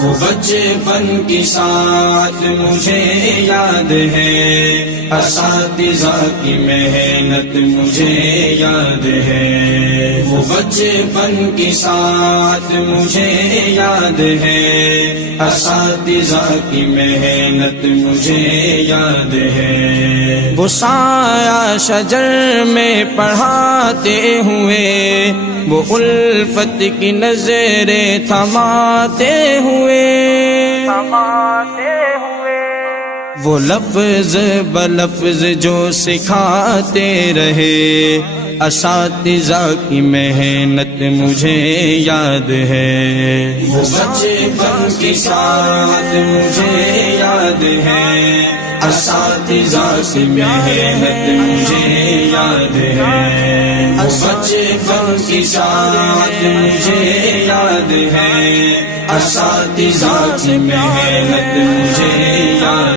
وہ بچپن کی ساتھ مجھے یاد ہے، اساتذہ کی محنت مجھے یاد ہے، وہ بچپن کی ساتھ مجھے یاد ہے، اساتذہ کی محنت مجھے یاد ہے، وہ سایہ شجر میں پڑھاتے ہوئے، وہ الفت کی نظریں تھماتے ہوئے، وہ لفظ بلفظ جو سکھاتے رہے، اساتذہ کی محنت مجھے یاد ہے، وہ بچپن کی ساتھ مجھے یاد ہے، اساتذہ کی محنت مجھے یاد ہے، وہ بچپن کی ساتھ مجھے یاد ہے، اساتذہ کی محنت